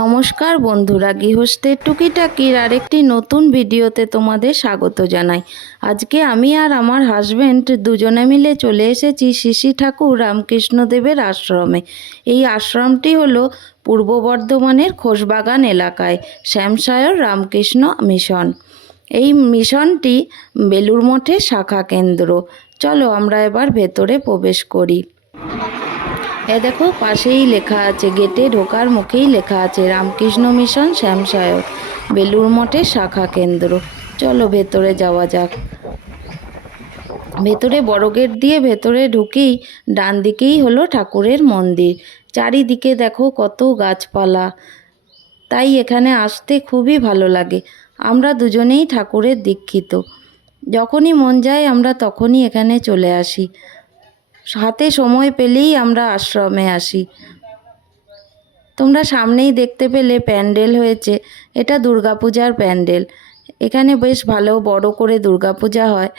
নমস্কার বন্ধুরা, গৃহস্থের টুকিটাকির আরেকটি নতুন ভিডিওতে তোমাদের স্বাগত জানাই। আজকে আমি আর আমার হাজব্যান্ড দুজনে মিলে চলে এসেছি শ্রী ঠাকুর রামকৃষ্ণদেবের আশ্রমে। এই আশ্রমটি হলো পূর্ব বর্ধমানের খোসবাগান এলাকায় শ্যামসায়র রামকৃষ্ণ মিশন। এই মিশনটি বেলুর মঠের শাখা কেন্দ্র। চলো আমরা এবার ভেতরে প্রবেশ করি। দেখো পাশেই লেখা আছে, গেটে ঢোকার মুখেই লেখা আছে রামকৃষ্ণ মিশন শ্যামসায়র বেলুর মঠের শাখা কেন্দ্র। চলো ভেতরে যাওয়া যাক। ভেতরে বড় গেট দিয়ে ভেতরে ঢুকেই ডান দিকেই হলো ঠাকুরের মন্দির। চারিদিকে দেখো কত গাছপালা, তাই এখানে আসতে খুবই ভালো লাগে। আমরা দুজনেই ঠাকুরের দীক্ষিত। যখনই মন যায় আমরা তখনই এখানে চলে আসি। হাতে সময় পেলেই আমরা আশ্রমে আসি। তোমরা সামনেই দেখতে পেলে প্যান্ডেল হয়েছে, এটা দুর্গাপূজার প্যান্ডেল। এখানে বেশ ভালো বড় করে দুর্গাপূজা হয়।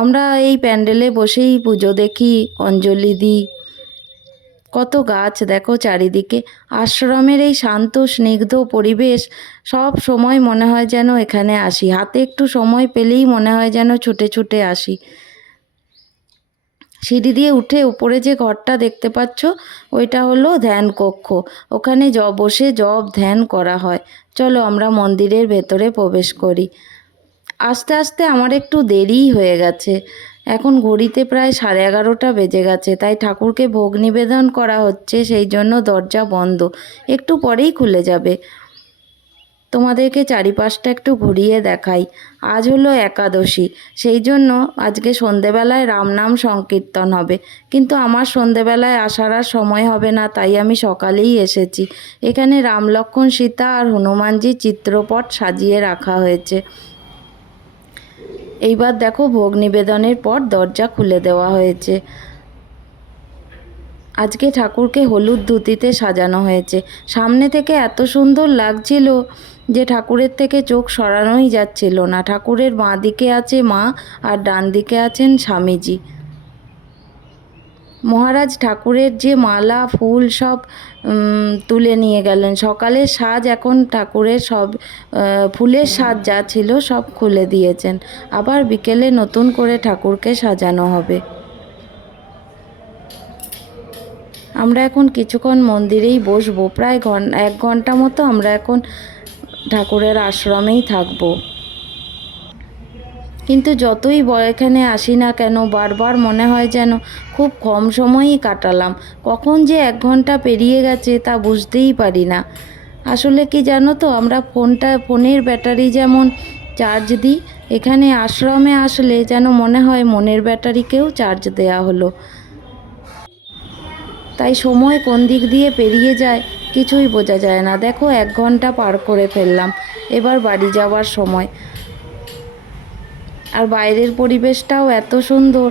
আমরা এই প্যান্ডেলে বসেই পুজো দেখি, অঞ্জলি দিই। কত গাছ দেখো চারিদিকে। আশ্রমের এই শান্ত স্নিগ্ধ পরিবেশ, সব সময় মনে হয় যেন এখানে আসি। হাতে একটু সময় পেলেই মনে হয় যেন ছুটে ছুটে আসি। সিঁড়ি দিয়ে উঠে উপরে যে ঘরটা দেখতে পাচ্ছ, ওইটা হলো ধ্যান কক্ষ। ওখানে বসে জপ ধ্যান করা হয়। চলো আমরা মন্দিরের ভেতরে প্রবেশ করি। আস্তে আস্তে আমার একটু দেরিই হয়ে গেছে। এখন ঘড়িতে প্রায় 11:30 বেজে গেছে, তাই ঠাকুরকে ভোগ নিবেদন করা হচ্ছে, সেই জন্য দরজা বন্ধ। একটু পরেই খুলে যাবে। তোমাদেরকে চারিপাশটা একটু ঘুরিয়ে দেখাই। আজ হলো একাদশী, সেই জন্য আজকে সন্ধেবেলায় রামনাম সংকীর্তন হবে, কিন্তু আমার সন্ধেবেলায় আসার আর সময় হবে না, তাই আমি সকালেই এসেছি। এখানে রাম লক্ষ্মণ সীতা আর হনুমানজির চিত্রপট সাজিয়ে রাখা হয়েছে। এইবার দেখো ভোগ নিবেদনের পর দরজা খুলে দেওয়া হয়েছে। আজকে ঠাকুরকে হলুদ ধুতিতে সাজানো হয়েছে। সামনে থেকে এত সুন্দর লাগছিল যে ঠাকুরের থেকে চোখ সরানোই যাচ্ছিল না। ঠাকুরের বাঁ দিকে আছে মা আর ডান দিকে আছেন স্বামীজি। মহারাজ ঠাকুরের যে মালা ফুল সব তুলে নিয়ে গেলেন। সকালের সাজ এখন ঠাকুরের সব ফুলের সাজ যা ছিল সব খুলে দিয়েছেন। আবার বিকেলে নতুন করে ঠাকুরকে সাজানো হবে। আমরা এখন কিছুক্ষণ মন্দিরেই বসবো, প্রায় 1 ঘন্টা মতো আমরা এখন ঠাকুরের আশ্রমেই থাকবো। কিন্তু যতই এখানে আসি না কেন, বারবার মনে হয় যেন খুব কম সময়ই কাটালাম। কখন যে 1 ঘন্টা পেরিয়ে গেছে তা বুঝতেই পারি না। আসলে কি জানো তো, আমরা ফোনের ব্যাটারি যেমন চার্জ দিই, এখানে আশ্রমে আসলে যেন মনে হয় মনের ব্যাটারিকেও চার্জ দেয়া হলো। তাই সময় কোন দিক দিয়ে পেরিয়ে যায় কিছুই বোঝা যায় না। দেখো 1 ঘন্টা পার করে ফেললাম, এবার বাড়ি যাওয়ার সময়। আর বাইরের পরিবেশটাও এত সুন্দর,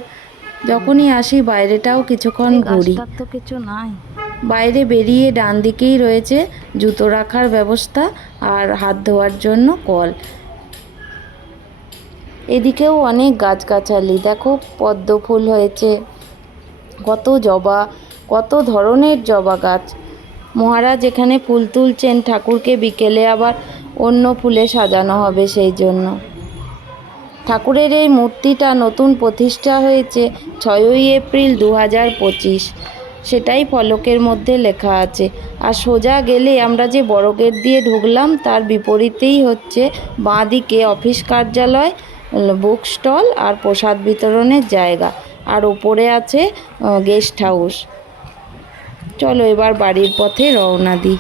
যখনই আসি বাইরেটাও কিছুক্ষণ ঘুরি। তো কিছু নাই। বাইরে বেরিয়ে ডান দিকেই রয়েছে জুতো রাখার ব্যবস্থা আর হাত ধোয়ার জন্য কল। এদিকেও অনেক গাছগাছালি, দেখো পদ্ম ফুল হয়েছে, কত জবা, কত ধরনের জবা গাছ। মহারাজ এখানে ফুল তুলছেন, ঠাকুরকে বিকেলে আবার অন্য ফুলে সাজানো হবে, সেই জন্য। ঠাকুরের এই মূর্তিটা নতুন প্রতিষ্ঠা হয়েছে 6ই এপ্রিল 2025, সেটাই ফলকের মধ্যে লেখা আছে। আর সোজা গেলে আমরা যে বড় গেট দিয়ে ঢুকলাম তার বিপরীতেই হচ্ছে বাঁ দিকে অফিস কার্যালয়, বুক স্টল আর প্রসাদ বিতরণের জায়গা, আর ওপরে আছে গেস্ট হাউস। চলো এবার বাড়ির পথে রওনা দিই।